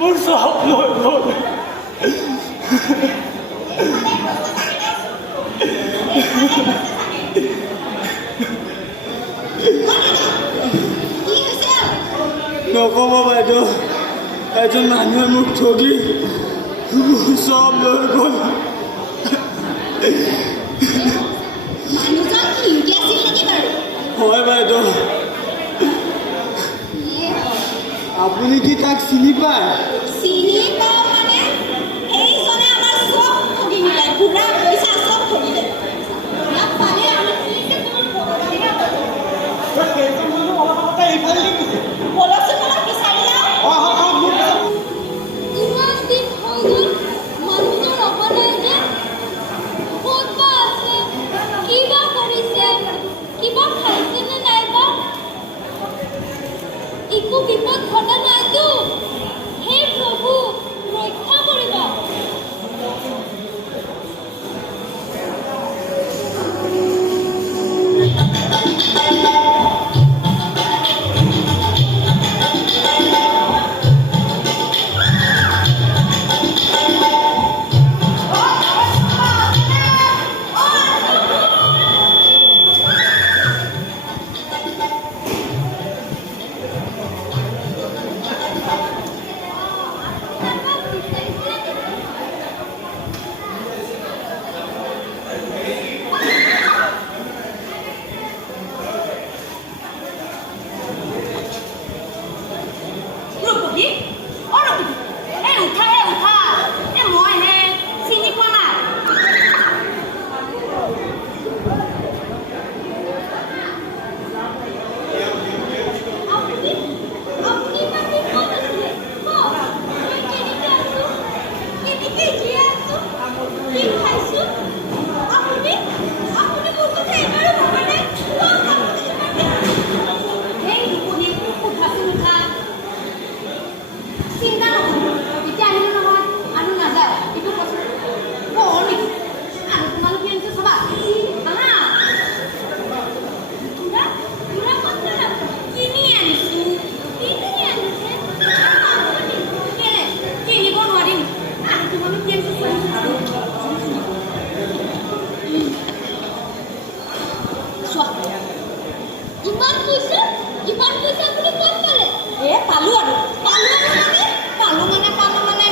মোৰ চব লৈ গ'ল। নক'ব বাইদেউ, এজন মানুহে মোক ঠগি মোৰ চব লৈ গ'ল। হয় বাইদেউ, আপুনি কি তাক চিনি পায়? চিনি পাওঁ মানে এইজনে আমাৰ চব ঠগি নিলে, ঘূৰা পইচা চব ঠগিলে। ইয়াক পালে আমি বলকচোন অলপ বিচাৰি যাওঁ। ইমান দিন হৈ গ'ল মানুহটো ৰখা নাই যে, ক'ত বা আছে, কি বা কৰিছে, কিবা খাইছে নে নাইবা, একো বিপদ ঘটা নাইতো? হে প্ৰভু, ৰক্ষা কৰিবা। ইমান পইচা আপুনি ক'ত পালে? পালো মানে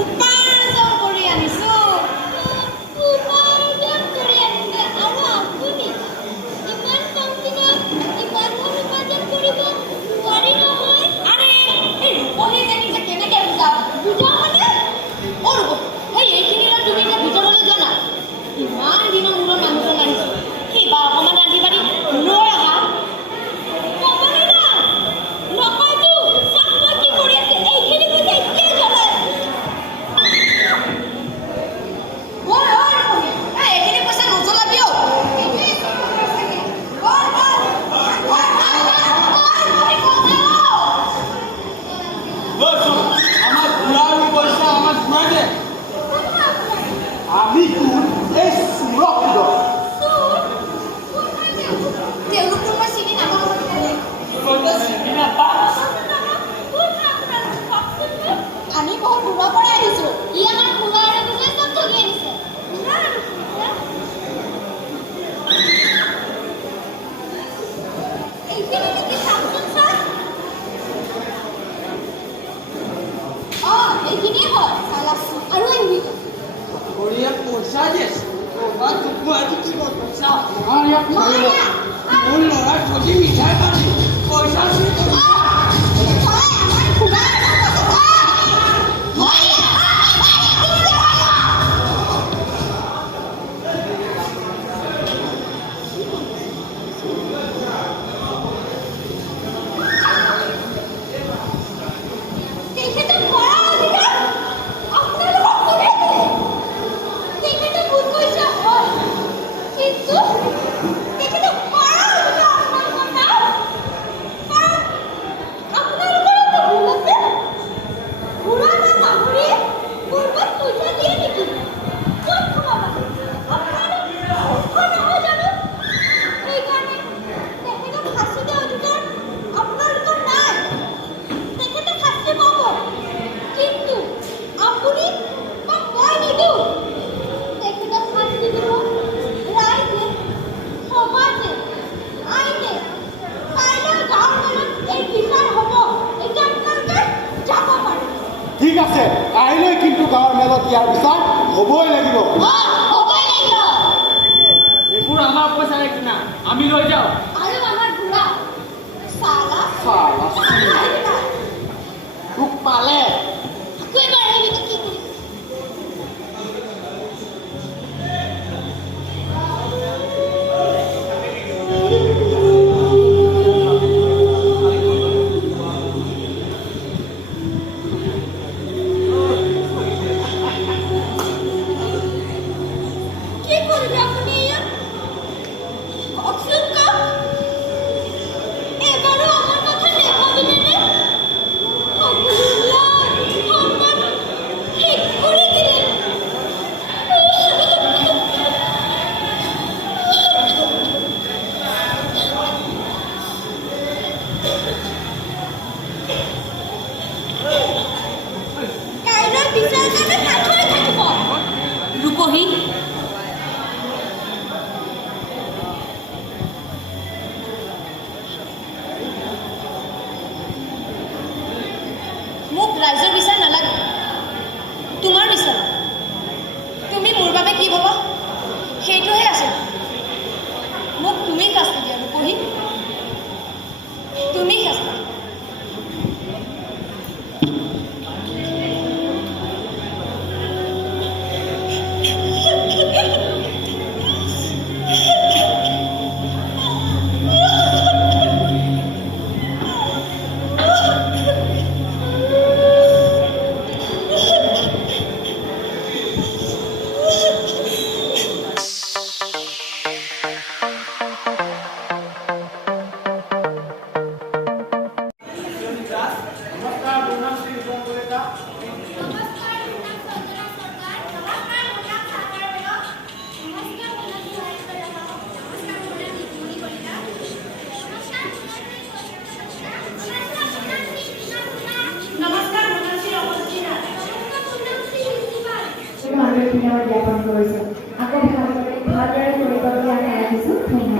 উপাৰ্জন কৰি আনিছো। উপাৰ্জন কৰি আনিছে আৰু আপুনি ইমান কম দিনত ইমান ধন উপাৰ্জন কৰিব নোৱাৰি নহয়। আৰে এই ৰূপহীজনী যে কেনেকে বুজাও মানে ৰূপ এইখিনি তুমি এতিয়া ভিতৰলৈ যোৱা না। ইমান দিনৰ মূৰত মানুহজন আহিছো, কিবা অকণমান ৰান্ধি বাঢ়ি লৈ আহা। নকয়তো চব মই কি কৰি আছে, এইখিনি পইচা এতিয়াই জ্বলাই। এইখিনি পইচা নজ্বলাবি অ। আমাৰ ঘোৰাৰ পয়সা আমাৰ ঘুৰাই দে। আমি তোৰ এই সুৰক তেওঁলোকৰ মই চিনি নাপাওঁ। চিনি নাপাওঁ? আমি বহুত দূৰৰ পৰা আহিছো। ই আমাৰ খুৰা আৰু বুজাই চব ঠগি আনিছে। এইখিনি নেকি চাওকচোন ছাৰ। এইখিনিয়ে হয় চালাচোন আৰু আহিবি। ওরে পয়সা দিয়েছে বাবা তুকু আজ কি পয়সা আর এক ওর লড়া ঠকি মিঠাই খাচ্ছি পয়সা কিন্তু কিন্তু তেখেতক শাস্তি দিব ৰাইজে, সমাজে, আইনে। কাইলৈ গাঁৱৰ মেলত এই বিচাৰ হ'ব। এতিয়া আপোনালোকে যাব পাৰে। ঠিক আছে, কাইলৈ কিন্তু গাঁৱৰ মেলত ইয়াৰ বিচাৰ হ'বই লাগিব। হ'বই লাগিব। এইবোৰ আমাৰ পইচাৰে কিনা, আমি লৈ যাওঁ। আৰু আমাৰ বুঢ়া চালা তোক পালে আকৌ এবাৰ আহিবি কি কৰিবি? কি কৰিবি আপুনি ইয়াত? কওকচোন কওক। এবাৰো আমাৰ কথা নেভাবিলেনে? সকলো লাজ, সন্মান শেষ কৰি দিলে। কাইলৈ বিচাৰ কাৰণে হাত হৈ থাকিব। ৰূপহী, মোক ৰাইজৰ বিচাৰ নালাগে, তোমাৰ বিচাৰ। তুমি মোৰ বাবে কি ভাবা সেইটোহে আছে। মোক তুমি শাস্তি দিয়া ৰূপহী, তুমি শাস্তি দিয়া। ধন্যবাদ জ্ঞাপন কৰিছোঁ। আকৌ ভালদৰে কৰিব বুলি আমি আহিছোঁ। ধন্যবাদ।